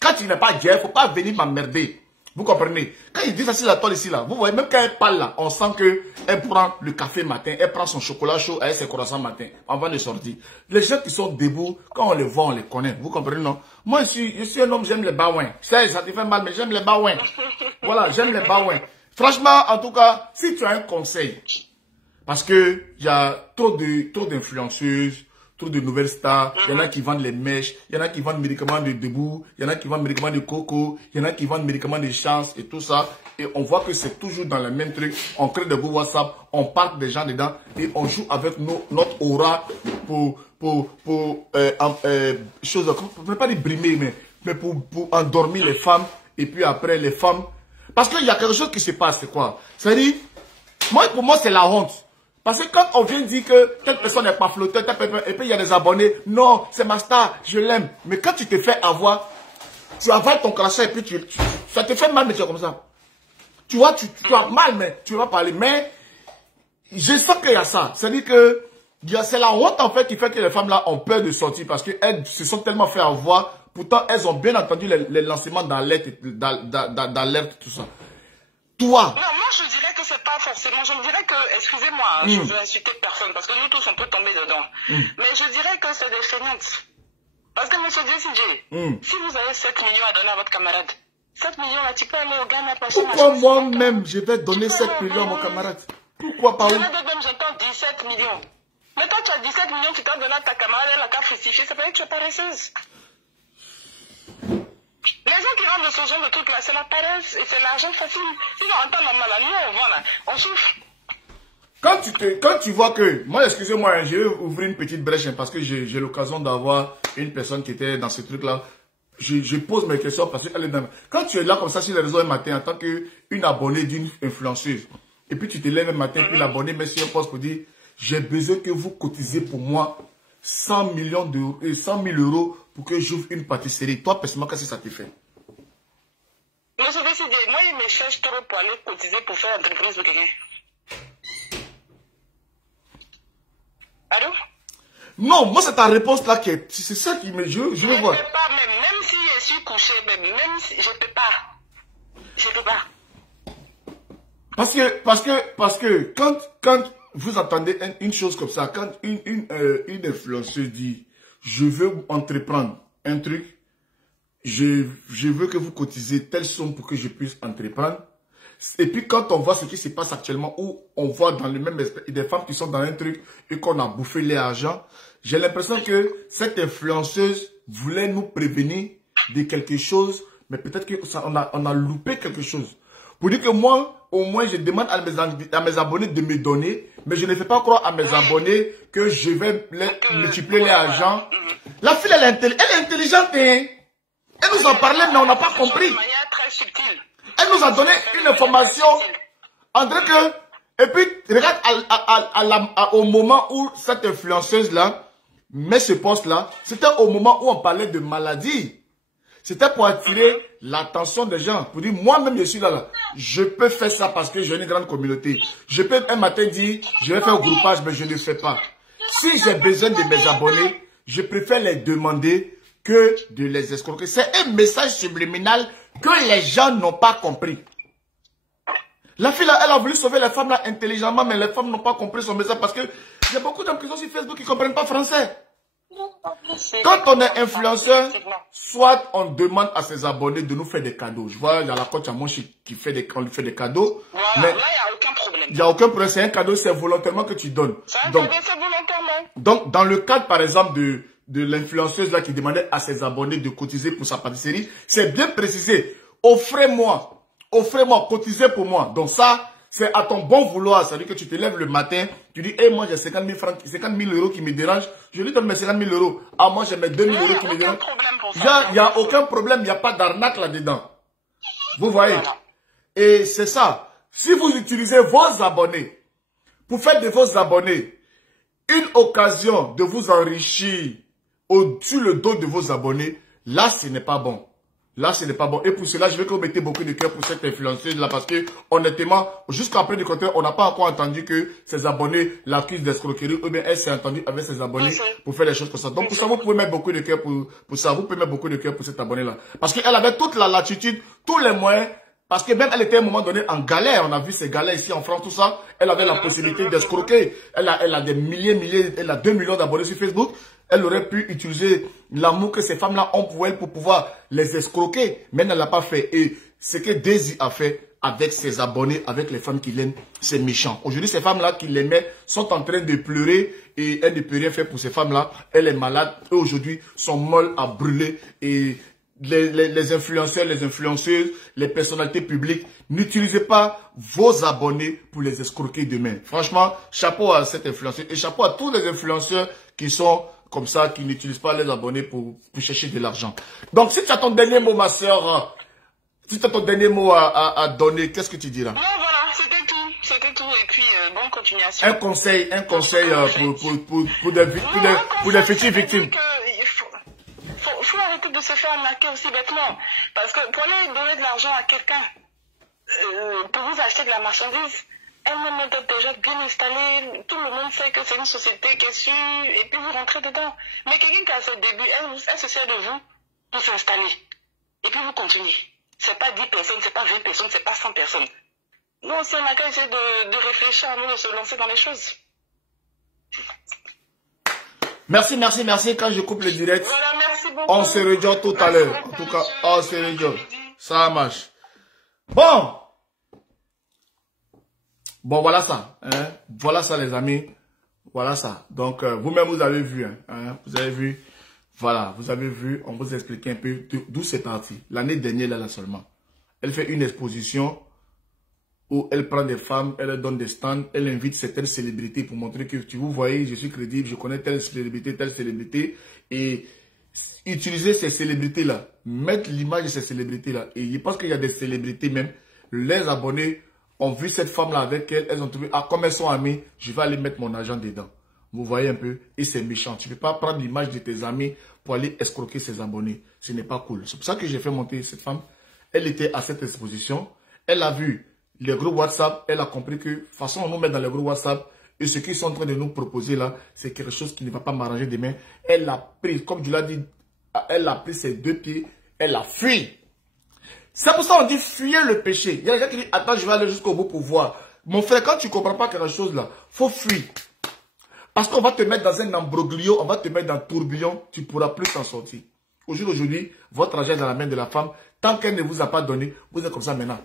quand tu n'es pas dit, il ne faut pas venir m'emmerder. Vous comprenez? Quand il dit ça sur la toile ici, là, vous voyez, même quand elle parle là, on sent qu'elle prend le café matin, elle prend son chocolat chaud et ses croissants matin, avant de sortir. Les gens qui sont debout, quand on les voit, on les connaît. Vous comprenez, non? Moi, je suis un homme, j'aime les baouins. Ça te fait mal, mais j'aime les baouins. Voilà, j'aime les baouins. Franchement, en tout cas, si tu as un conseil, parce que il y a trop d'influenceuses, trop de nouvelles stars, il y en a qui vendent les mèches, il y en a qui vendent médicaments de debout, il y en a qui vendent médicaments de coco, il y en a qui vendent médicaments de chance et tout ça. Et on voit que c'est toujours dans le même truc. On crée des groupes WhatsApp, on parle des gens dedans et on joue avec notre aura pour choses, je ne vais pas dire brimer, mais pour endormir les femmes et puis après les femmes. Parce qu'il y a quelque chose qui se passe, c'est quoi? C'est-à-dire, pour moi c'est la honte. Parce que quand on vient dire que telle personne n'est pas flotteur, et puis il y a des abonnés, non, c'est ma star, je l'aime. Mais quand tu te fais avoir, tu avales ton crachat et puis ça te fait mal, mais tu es comme ça. Tu vois, tu as mal, mais tu vas parler. Mais je sens qu'il y a ça. C'est-à-dire que c'est la honte en fait qui fait que les femmes là ont peur de sortir parce qu'elles se sont tellement fait avoir. Pourtant, elles ont bien entendu les lancements d'alerte, tout ça. Toi. Non, moi je dirais que c'est pas forcément. Je dirais que, excusez-moi, je veux insulter personne parce que nous tous on peut tomber dedans. Mais je dirais que c'est des feignantes. Parce que monsieur DCJ, si vous avez 7 millions à donner à votre camarade, 7 millions là, tu peux aller au Ghana. Pourquoi moi-même je vais donner 7 millions à mon camarade? Pourquoi pas? J'entends 17 millions. Mais toi tu as 17 millions, tu t'as donné à ta camarade, elle a qu'à fructifier, ça veut dire que tu es paresseuse. Les gens qui rentrent de ce genre de truc là, c'est la paresse et c'est l'argent facile. Sinon, en temps normal, là, nous on vend là, on souffre. Quand tu vois que, moi excusez-moi, je vais ouvrir une petite brèche parce que j'ai l'occasion d'avoir une personne qui était dans ce truc là. Je pose mes questions parce qu'elle est dans... Quand tu es là comme ça sur les réseaux un matin en tant qu'une abonnée d'une influenceuse, et puis tu te lèves un matin, puis l'abonné met sur un poste pour dire, j'ai besoin que vous cotisez pour moi 100 millions d'euros et 100 000 euros pour que j'ouvre une pâtisserie. Toi, personnellement, qu'est-ce que ça te fait? Monsieur décidé, moi, il me cherche trop pour aller cotiser pour faire entreprise de quelqu'un. Allô? Non, moi, c'est ta réponse là qui est... C'est ça qui me... Je veux voir. Je peux pas, même si je suis couché, même si... Je peux pas. Je peux pas. Parce que quand vous entendez une chose comme ça, quand une influenceuse dit je veux entreprendre un truc, je veux que vous cotisez telle somme pour que je puisse entreprendre. Et puis quand on voit ce qui se passe actuellement, où on voit dans le même esprit des femmes qui sont dans un truc et qu'on a bouffé l'argent, j'ai l'impression que cette influenceuse voulait nous prévenir de quelque chose, mais peut-être qu'on a loupé quelque chose. Pour dire que moi, au moins, je demande à mes abonnés de me donner, mais je ne fais pas croire à mes abonnés que je vais multiplier l'argent. La fille, elle est intelligente, hein? Elle nous en parlait, mais on n'a pas compris. Elle nous a donné une information. En vrai que, et puis, regarde au moment où cette influenceuse-là met ce poste-là, c'était au moment où on parlait de maladie. C'était pour attirer l'attention des gens. Pour dire, moi-même, je suis là. Je peux faire ça parce que j'ai une grande communauté. Je peux un matin dire, je vais faire un groupage, mais je ne le fais pas. Si j'ai besoin de mes abonnés, je préfère les demander que de les escroquer. C'est un message subliminal que les gens n'ont pas compris. La fille là, elle a voulu sauver les femmes là intelligemment, mais les femmes n'ont pas compris son message parce que il y a beaucoup d'hommes qui sont sur Facebook qui ne comprennent pas français. Quand on est influenceur, soit on demande à ses abonnés de nous faire des cadeaux. Je vois, il y a la coach à Monchi qui fait des, on lui fait des cadeaux. Voilà, mais là, il n'y a aucun problème. Il n'y a aucun problème, c'est un cadeau, c'est volontairement que tu donnes. C'est un cadeau, c'est volontairement. Donc, dans le cadre, par exemple, de l'influenceuse là qui demandait à ses abonnés de cotiser pour sa pâtisserie, c'est bien précisé. Offrez-moi, cotisez pour moi. Donc ça, c'est à ton bon vouloir. C'est-à-dire que tu te lèves le matin, tu dis, hey, moi j'ai 50 000 francs, 50 000 euros qui me dérangent. Je lui donne mes 50 000 euros. Ah, moi j'ai mes 2 000 euros qui me dérangent. Il n'y a aucun problème, il n'y a pas d'arnaque là-dedans. Vous voyez? Voilà. Et c'est ça. Si vous utilisez vos abonnés pour faire de vos abonnés une occasion de vous enrichir au-dessus le dos de vos abonnés, là, ce n'est pas bon. Là, ce n'est pas bon. Et pour cela, je veux que vous mettez beaucoup de cœur pour cette influenceuse-là parce que, honnêtement, jusqu'après du côté, on n'a pas encore entendu que ses abonnés l'accusent d'escroquerie ou bien elle s'est entendue avec ses abonnés pour faire des choses comme ça. Donc, pour ça, vous pouvez mettre beaucoup de cœur pour ça. Vous pouvez mettre beaucoup de cœur pour cet abonné-là. Parce qu'elle avait toute la latitude, tous les moyens. Parce que même elle était à un moment donné en galère. On a vu ces galères ici en France, tout ça. Elle avait la possibilité d'escroquer. Elle a des milliers, elle a 2 millions d'abonnés sur Facebook. Elle aurait pu utiliser l'amour que ces femmes-là ont pour elle pour pouvoir les escroquer. Mais elle ne l'a pas fait. Et ce que Daisy a fait avec ses abonnés, avec les femmes qui l'aiment, c'est méchant. Aujourd'hui, ces femmes-là qui l'aimaient sont en train de pleurer et elle ne peut rien faire pour ces femmes-là. Elle est malade. Eux, aujourd'hui, sont molles à brûler. Et les influenceurs, les influenceuses, les personnalités publiques, n'utilisez pas vos abonnés pour les escroquer demain. Franchement, chapeau à cette influenceuse et chapeau à tous les influenceurs qui sont comme ça, qui n'utilisent pas les abonnés pour chercher de l'argent. Donc, si tu as ton dernier mot, ma soeur, si tu as ton dernier mot à donner, qu'est-ce que tu diras? Non, voilà, c'était tout. Et puis, bonne continuation. Un conseil pour des futures victimes. Faut arrêter de se faire arnaquer aussi bêtement. Parce que pour aller donner de l'argent à quelqu'un, pour vous acheter de la marchandise, elle-même est déjà bien installée, tout le monde sait que c'est une société qui est sûre, et puis vous rentrez dedans. Mais quelqu'un qui a ce début, elle se sert de vous pour s'installer. Et puis vous continuez. C'est pas 10 personnes, c'est pas 20 personnes, c'est pas 100 personnes. Nous aussi, on a qu'à essayer de réfléchir avant de se lancer dans les choses. Merci. Quand je coupe le direct, voilà, merci beaucoup. On se rejoint tout à l'heure. En tout cas, on se rejoint. Ça marche. Bon, voilà ça. Hein? Voilà ça, les amis. Voilà ça. Donc, vous-même, vous avez vu. Hein? Vous avez vu. Voilà, vous avez vu. On vous explique un peu d'où c'est parti. L'année dernière, là seulement. Elle fait une exposition où elle prend des femmes, elle leur donne des stands, elle invite certaines célébrités pour montrer que, vous voyez, je suis crédible, je connais telle célébrité, et utiliser ces célébrités-là, mettre l'image de ces célébrités-là, et je pense qu'il y a des célébrités même, les abonnés ont vu cette femme-là avec elle, elles ont trouvé, ah, comme elles sont amies, je vais aller mettre mon argent dedans. Vous voyez un peu, et c'est méchant, tu ne peux pas prendre l'image de tes amis pour aller escroquer ses abonnés, ce n'est pas cool. C'est pour ça que j'ai fait monter cette femme, elle était à cette exposition, elle a vu les groupes WhatsApp, elle a compris que, de toute façon, on nous met dans les groupes WhatsApp, et ce qu'ils sont en train de nous proposer là, c'est quelque chose qui ne va pas m'arranger demain. Elle a pris, comme je l'ai dit, elle a pris ses 2 pieds, elle a fui. C'est pour ça qu'on dit fuir le péché. Il y a des gens qui disent, attends, je vais aller jusqu'au bout pour voir. Mon frère, quand tu ne comprends pas quelque chose là, faut fuir. Parce qu'on va te mettre dans un embroglio, on va te mettre dans un tourbillon, tu ne pourras plus t'en sortir. Aujourd'hui, votre argent est dans la main de la femme, tant qu'elle ne vous a pas donné, vous êtes comme ça maintenant.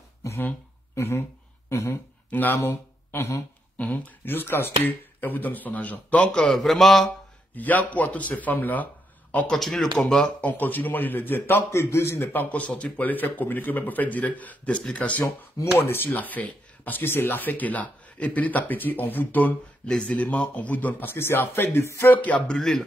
Jusqu'à ce qu'elle vous donne son argent. Donc, vraiment, il y a quoi à toutes ces femmes-là. On continue le combat, on continue, moi je le dis. Tant que Daisy n'est pas encore sorti pour aller faire communiquer, même pour faire direct d'explication, nous on est sur l'affaire. Parce que c'est l'affaire qui est là. Et petit à petit, on vous donne les éléments, on vous donne. Parce que c'est affaire de feu qui a brûlé là.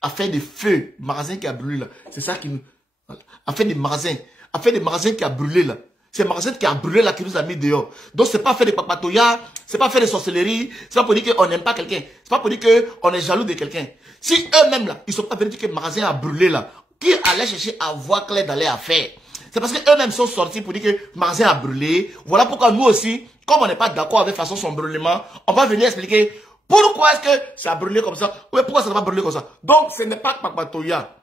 Affaire de feu, magasin qui a brûlé là. C'est ça qui nous... Voilà. Affaire de magasin qui a brûlé là. C'est magasin qui a brûlé là qui nous a mis dehors. Donc c'est pas faire des papatoyas, c'est pas faire des sorcelleries, c'est pas pour dire qu'on n'aime pas quelqu'un, c'est pas pour dire qu'on est jaloux de quelqu'un. Si eux-mêmes là, ils sont pas venus dire que le magasin a brûlé là, qui allait chercher à voir clair dans les affaires? C'est parce qu'eux-mêmes sont sortis pour dire que le magasin a brûlé. Voilà pourquoi nous aussi, comme on n'est pas d'accord avec façon son brûlement, on va venir expliquer pourquoi est-ce que ça a brûlé comme ça, ou pourquoi ça n'a pas brûlé comme ça. Donc ce n'est pas papatoya.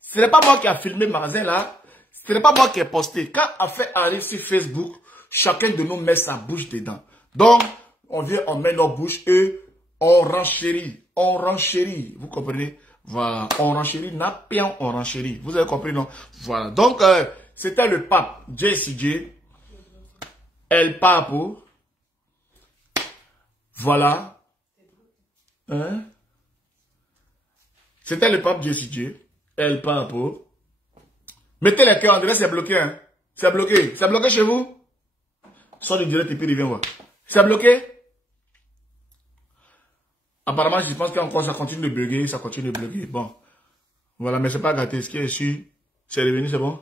Ce n'est pas moi qui a filmé le magasin là. Ce n'est pas moi qui ai posté. Quand Affaire arrive sur Facebook, chacun de nous met sa bouche dedans. Donc, on vient, on met nos bouches et on renchérit. On renchérit. Vous comprenez? Voilà. On renchérit. Napian, on renchérit. Vous avez compris, non? Voilà. Donc, c'était le pape JCJ. El Papo. Voilà. Hein? C'était le pape JCJ. El Papo. Mettez les cœurs, André, c'est bloqué. Hein? C'est bloqué. C'est bloqué chez vous? Sors du direct et puis reviens voir. C'est bloqué? Apparemment, je pense qu'encore ça continue de bugger, ça continue de bugger. Bon. Voilà, mais c'est pas gâté. Ce qui est sûr, c'est revenu, c'est bon?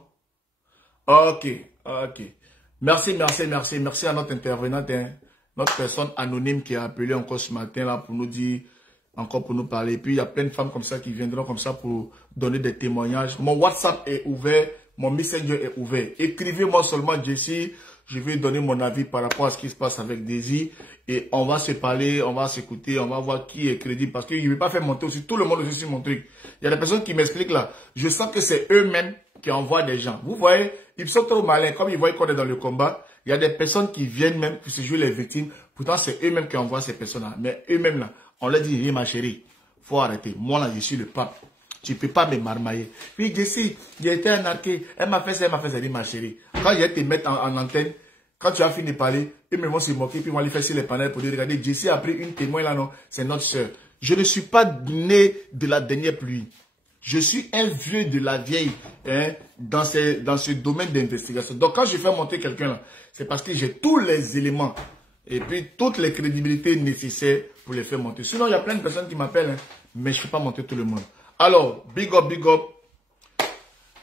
Ok, ok. Merci, merci, merci. Merci à notre intervenante, hein, notre personne anonyme qui a appelé encore ce matin là pour nous dire, encore pour nous parler. Et puis, il y a plein de femmes comme ça qui viendront comme ça pour donner des témoignages. Mon WhatsApp est ouvert, mon Messenger est ouvert. Écrivez-moi seulement, Jessie. Je vais donner mon avis par rapport à ce qui se passe avec Daisy. Et on va se parler, on va s'écouter, on va voir qui est crédible. Parce que je ne vais pas faire monter aussi tout le monde aussi sur mon truc. Il y a des personnes qui m'expliquent là. Je sens que c'est eux-mêmes qui envoient des gens. Vous voyez, ils sont trop malins. Comme ils voient qu'on est dans le combat, il y a des personnes qui viennent même pour se jouer les victimes. Pourtant, c'est eux-mêmes qui envoient ces personnes-là. Mais eux-mêmes là, on leur dit, ma chérie, faut arrêter. Moi là, je suis le pape. Tu ne peux pas me marmailler. Puis Jessie, j'ai été arnaqué. Elle m'a fait ça, elle m'a fait ça. Elle dit, ma chérie, quand je vais te mettre en antenne, quand tu as fini de parler, ils me vont se moquer, puis ils vont aller faire sur les panels pour dire, regardez, Jessie a pris une témoin là, non, c'est notre soeur. Je ne suis pas né de la dernière pluie. Je suis un vieux de la vieille, hein, dans ce domaine d'investigation. Donc quand je fais monter quelqu'un là, c'est parce que j'ai tous les éléments et puis toutes les crédibilités nécessaires pour les faire monter. Sinon, il y a plein de personnes qui m'appellent, hein, mais je ne fais pas monter tout le monde. Alors, big up, big up.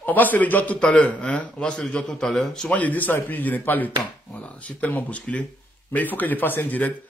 On va se rejoindre tout à l'heure. Hein? On va se rejoindre tout à l'heure. Souvent, je dis ça et puis je n'ai pas le temps. Voilà, je suis tellement bousculé. Mais il faut que je fasse un direct